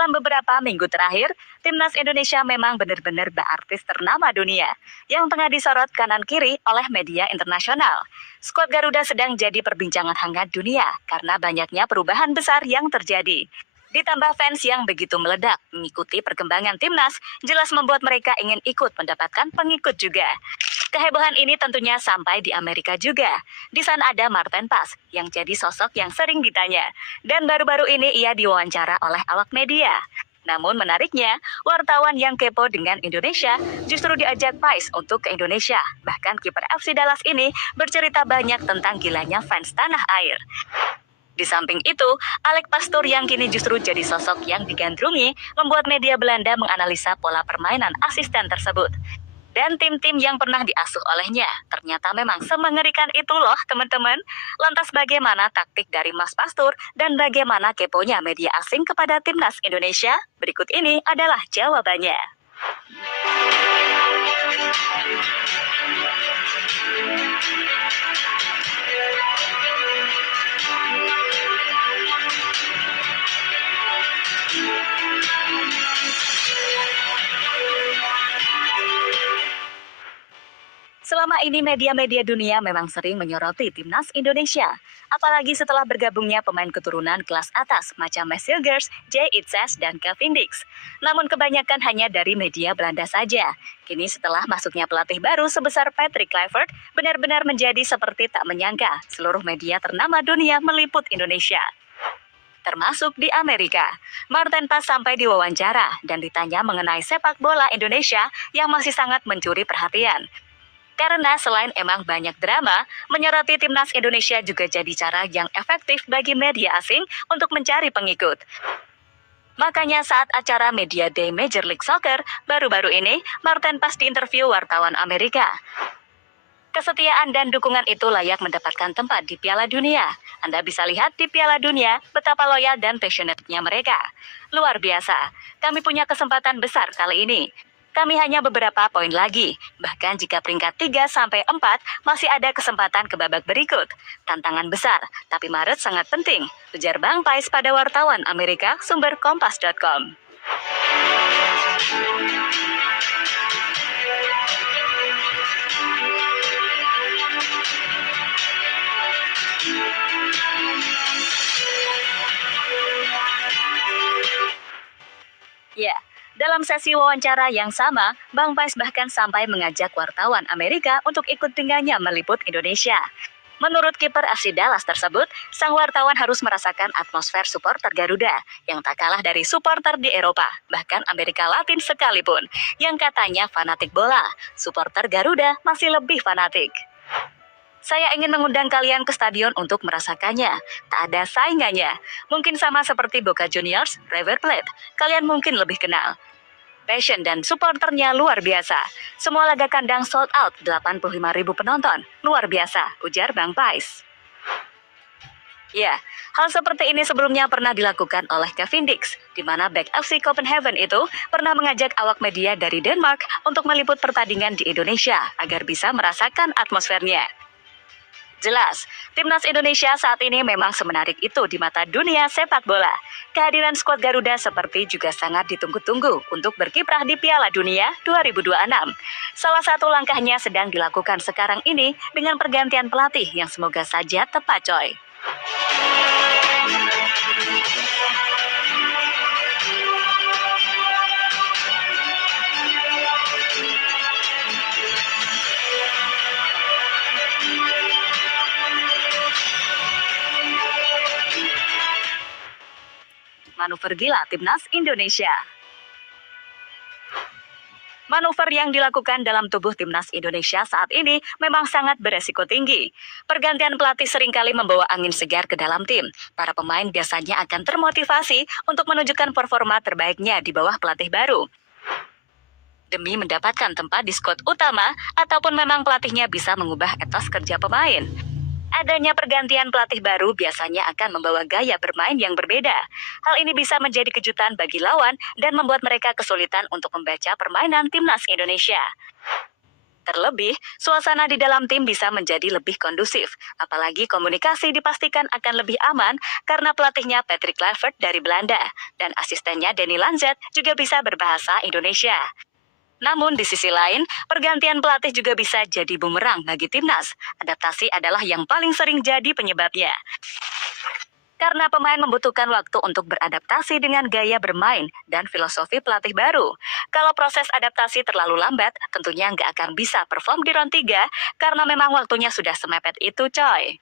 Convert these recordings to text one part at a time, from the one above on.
Dalam beberapa minggu terakhir, timnas Indonesia memang benar-benar berartis ternama dunia yang tengah disorot kanan kiri oleh media internasional. Skuad Garuda sedang jadi perbincangan hangat dunia karena banyaknya perubahan besar yang terjadi. Ditambah fans yang begitu meledak mengikuti perkembangan timnas, jelas membuat mereka ingin ikut mendapatkan pengikut juga. Kehebohan ini tentunya sampai di Amerika juga. Di sana ada Martin Paes yang jadi sosok yang sering ditanya. Dan baru-baru ini ia diwawancara oleh awak media. Namun menariknya, wartawan yang kepo dengan Indonesia justru diajak Paes untuk ke Indonesia. Bahkan kiper FC Dallas ini bercerita banyak tentang gilanya fans tanah air. Di samping itu, Alex Pastoor yang kini justru jadi sosok yang digandrungi membuat media Belanda menganalisa pola permainan asisten tersebut. Dan tim-tim yang pernah diasuh olehnya ternyata memang semengerikan itu loh teman-teman. Lantas bagaimana taktik dari Mas Pastoor dan bagaimana keponya media asing kepada timnas Indonesia? Berikut ini adalah jawabannya. Selama ini media-media dunia memang sering menyoroti timnas Indonesia. Apalagi setelah bergabungnya pemain keturunan kelas atas macam Max Hilgers, Jay Itzes, dan Kevin Dix. Namun kebanyakan hanya dari media Belanda saja. Kini setelah masuknya pelatih baru sebesar Patrick Kluivert, benar-benar menjadi seperti tak menyangka seluruh media ternama dunia meliput Indonesia. Termasuk di Amerika. Martin Paes sampai diwawancara dan ditanya mengenai sepak bola Indonesia yang masih sangat mencuri perhatian. Karena selain emang banyak drama, menyoroti timnas Indonesia juga jadi cara yang efektif bagi media asing untuk mencari pengikut. Makanya saat acara Media Day Major League Soccer baru-baru ini, Martin Paes diinterview wartawan Amerika. Kesetiaan dan dukungan itu layak mendapatkan tempat di Piala Dunia. Anda bisa lihat di Piala Dunia betapa loyal dan passionate-nya mereka. Luar biasa, kami punya kesempatan besar kali ini. Kami hanya beberapa poin lagi, bahkan jika peringkat 3-4 masih ada kesempatan ke babak berikut. Tantangan besar, tapi Maret sangat penting, ujar Bang Paes pada wartawan Amerika sumber Kompas.com. Ya, dalam sesi wawancara yang sama, Bang Paes bahkan sampai mengajak wartawan Amerika untuk ikut dengannya meliput Indonesia. Menurut kiper FC Dallas tersebut, sang wartawan harus merasakan atmosfer supporter Garuda yang tak kalah dari supporter di Eropa, bahkan Amerika Latin sekalipun, yang katanya fanatik bola. Supporter Garuda masih lebih fanatik. Saya ingin mengundang kalian ke stadion untuk merasakannya. Tak ada saingannya. Mungkin sama seperti Boca Juniors, River Plate. Kalian mungkin lebih kenal. Passion dan supporternya luar biasa. Semua laga kandang sold out 85.000 penonton. Luar biasa, ujar Bang Paes. Ya, hal seperti ini sebelumnya pernah dilakukan oleh Kevin Dix, di mana back FC Copenhagen itu pernah mengajak awak media dari Denmark untuk meliput pertandingan di Indonesia agar bisa merasakan atmosfernya. Jelas, timnas Indonesia saat ini memang semenarik itu di mata dunia sepak bola. Kehadiran skuad Garuda seperti juga sangat ditunggu-tunggu untuk berkiprah di Piala Dunia 2026. Salah satu langkahnya sedang dilakukan sekarang ini dengan pergantian pelatih yang semoga saja tepat coy. Manuver gila timnas Indonesia. Manuver yang dilakukan dalam tubuh timnas Indonesia saat ini memang sangat beresiko tinggi. Pergantian pelatih seringkali membawa angin segar ke dalam tim. Para pemain biasanya akan termotivasi untuk menunjukkan performa terbaiknya di bawah pelatih baru, demi mendapatkan tempat di skuad utama, ataupun memang pelatihnya bisa mengubah etos kerja pemain. Adanya pergantian pelatih baru biasanya akan membawa gaya bermain yang berbeda. Hal ini bisa menjadi kejutan bagi lawan dan membuat mereka kesulitan untuk membaca permainan timnas Indonesia. Terlebih, suasana di dalam tim bisa menjadi lebih kondusif, apalagi komunikasi dipastikan akan lebih aman karena pelatihnya Patrick Kluivert dari Belanda dan asistennya Danny Lanzet juga bisa berbahasa Indonesia. Namun di sisi lain, pergantian pelatih juga bisa jadi bumerang bagi timnas. Adaptasi adalah yang paling sering jadi penyebabnya. Karena pemain membutuhkan waktu untuk beradaptasi dengan gaya bermain dan filosofi pelatih baru. Kalau proses adaptasi terlalu lambat, tentunya nggak akan bisa perform di round 3 karena memang waktunya sudah semepet itu, coy.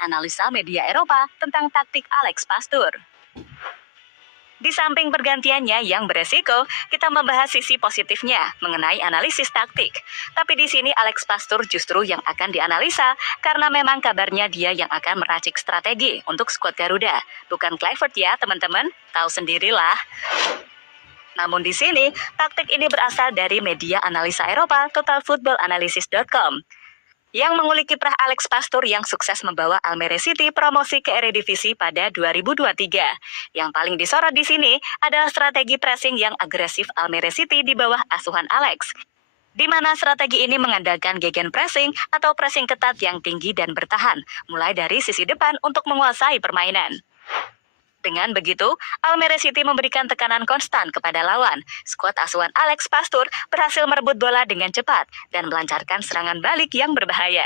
Analisa media Eropa tentang taktik Alex Pastur. Di samping pergantiannya yang beresiko, kita membahas sisi positifnya mengenai analisis taktik. Tapi di sini Alex Pastur justru yang akan dianalisa karena memang kabarnya dia yang akan meracik strategi untuk skuad Garuda. Bukan Kluivert ya teman-teman, tahu sendirilah. Namun di sini, taktik ini berasal dari media analisa Eropa totalfootballanalysis.com yang mengulik kiprah Alex Pastur yang sukses membawa Almere City promosi ke Eredivisie pada 2023. Yang paling disorot di sini adalah strategi pressing yang agresif Almere City di bawah asuhan Alex, di mana strategi ini mengandalkan gegen pressing atau pressing ketat yang tinggi dan bertahan, mulai dari sisi depan untuk menguasai permainan. Dengan begitu, Almere City memberikan tekanan konstan kepada lawan. Skuad asuhan Alex Pastur berhasil merebut bola dengan cepat dan melancarkan serangan balik yang berbahaya.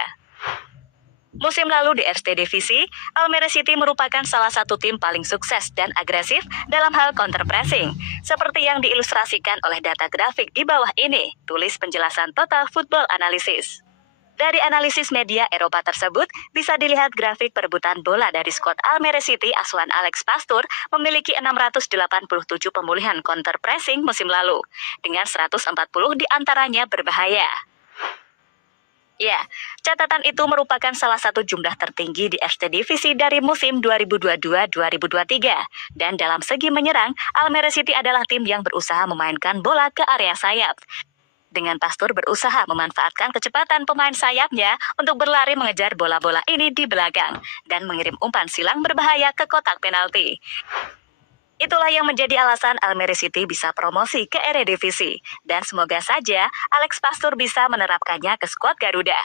Musim lalu di Eredivisie, Almere City merupakan salah satu tim paling sukses dan agresif dalam hal counter pressing, seperti yang diilustrasikan oleh data grafik di bawah ini, tulis penjelasan Total Football Analysis. Dari analisis media Eropa tersebut, bisa dilihat grafik perebutan bola dari skuad Almere City asuhan Alex Pastur memiliki 687 pemulihan counter pressing musim lalu, dengan 140 diantaranya berbahaya. Ya, catatan itu merupakan salah satu jumlah tertinggi di Eredivisie dari musim 2022-2023. Dan dalam segi menyerang, Almere City adalah tim yang berusaha memainkan bola ke area sayap. Dengan Pastur berusaha memanfaatkan kecepatan pemain sayapnya untuk berlari mengejar bola-bola ini di belakang dan mengirim umpan silang berbahaya ke kotak penalti. Itulah yang menjadi alasan Almere City bisa promosi ke Eredivisie, dan semoga saja Alex Pastur bisa menerapkannya ke skuad Garuda.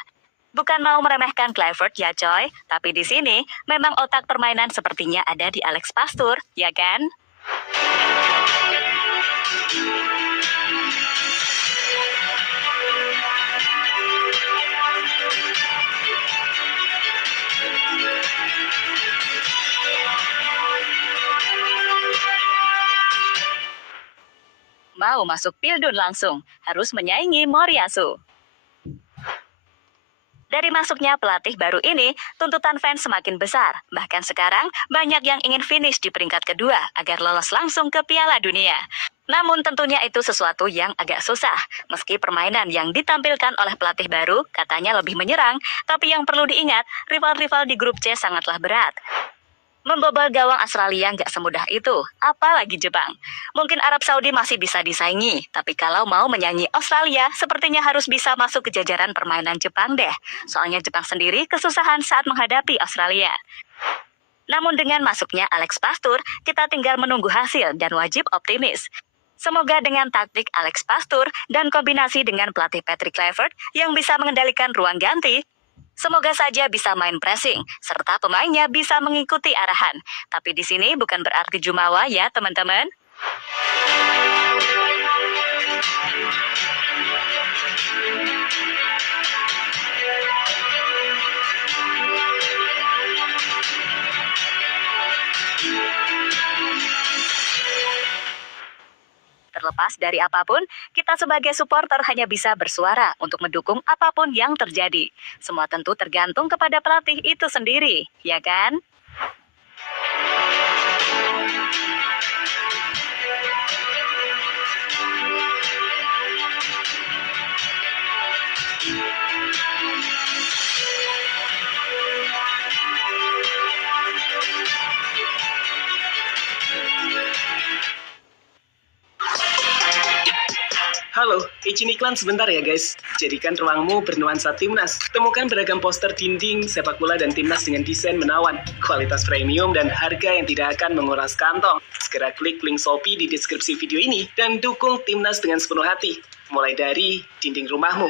Bukan mau meremehkan Kluivert ya coy, tapi di sini memang otak permainan sepertinya ada di Alex Pastur, ya kan? Mau masuk Pildun langsung, harus menyaingi Moriyasu. Dari masuknya pelatih baru ini, tuntutan fans semakin besar. Bahkan sekarang, banyak yang ingin finish di peringkat kedua agar lolos langsung ke Piala Dunia. Namun tentunya itu sesuatu yang agak susah. Meski permainan yang ditampilkan oleh pelatih baru katanya lebih menyerang, tapi yang perlu diingat, rival-rival di grup C sangatlah berat. Membobol gawang Australia nggak semudah itu, apalagi Jepang. Mungkin Arab Saudi masih bisa disaingi, tapi kalau mau menyanyi Australia, sepertinya harus bisa masuk ke jajaran permainan Jepang deh. Soalnya Jepang sendiri kesusahan saat menghadapi Australia. Namun dengan masuknya Alex Pastur, kita tinggal menunggu hasil dan wajib optimis. Semoga dengan taktik Alex Pastur dan kombinasi dengan pelatih Patrick Kluivert yang bisa mengendalikan ruang ganti, semoga saja bisa main pressing, serta pemainnya bisa mengikuti arahan. Tapi di sini bukan berarti jumawa ya teman-teman. Terlepas dari apapun, kita sebagai supporter hanya bisa bersuara untuk mendukung apapun yang terjadi. Semua tentu tergantung kepada pelatih itu sendiri, ya kan? Halo, izin iklan sebentar ya guys. Jadikan ruangmu bernuansa timnas. Temukan beragam poster dinding, sepak bola dan timnas dengan desain menawan, kualitas premium dan harga yang tidak akan menguras kantong. Segera klik link Shopee di deskripsi video ini dan dukung timnas dengan sepenuh hati. Mulai dari dinding rumahmu.